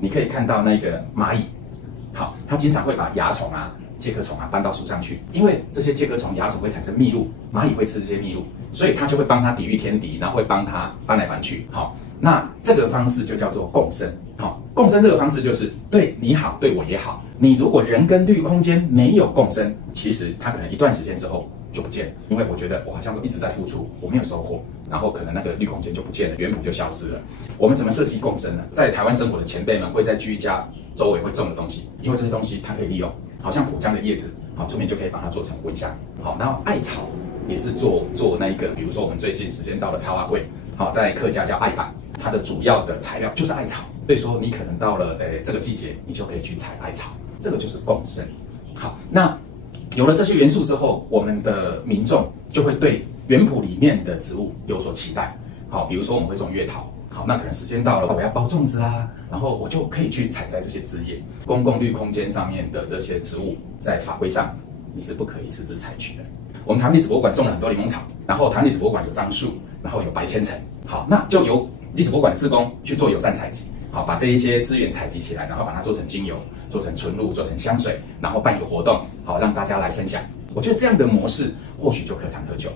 你可以看到那个蚂蚁，好，它经常会把蚜虫啊、介壳虫啊搬到树上去，因为这些介壳虫、蚜虫会产生蜜露，蚂蚁会吃这些蜜露，所以它就会帮它抵御天敌，然后会帮它搬来搬去。好，那这个方式就叫做共生。好，共生这个方式就是对你好，对我也好。你如果人跟绿空间没有共生，其实它可能一段时间之后就不见了，因为我觉得我好像都一直在付出，我没有收获，然后可能那个绿空间就不见了，原谱就消失了。我们怎么设计共生呢？在台湾生活的前辈们会在居家周围会种的东西，因为这些东西它可以利用，好像蒲姜的叶子，好，出面就可以把它做成蚊香。好，然后艾草也是做那一个，比如说我们最近时间到了草阿贵，好，在客家叫艾板，它的主要的材料就是艾草，所以说你可能到了这个季节，你就可以去采艾草，这个就是共生。好，那有了这些元素之后，我们的民众就会对园圃里面的植物有所期待。好，比如说我们会种月桃，好，那可能时间到了，我要包粽子啊，然后我就可以去采摘这些枝叶。公共绿空间上面的这些植物，在法规上你是不可以私自采取的。我们台湾历史博物馆种了很多柠檬草，然后台湾历史博物馆有樟树，然后有白千层，好，那就由历史博物馆的志工去做友善采集，好，把这一些资源采集起来，然后把它做成精油，做成纯露，做成香水，然后办一个活动，好，让大家来分享。我觉得这样的模式或许就可长可久。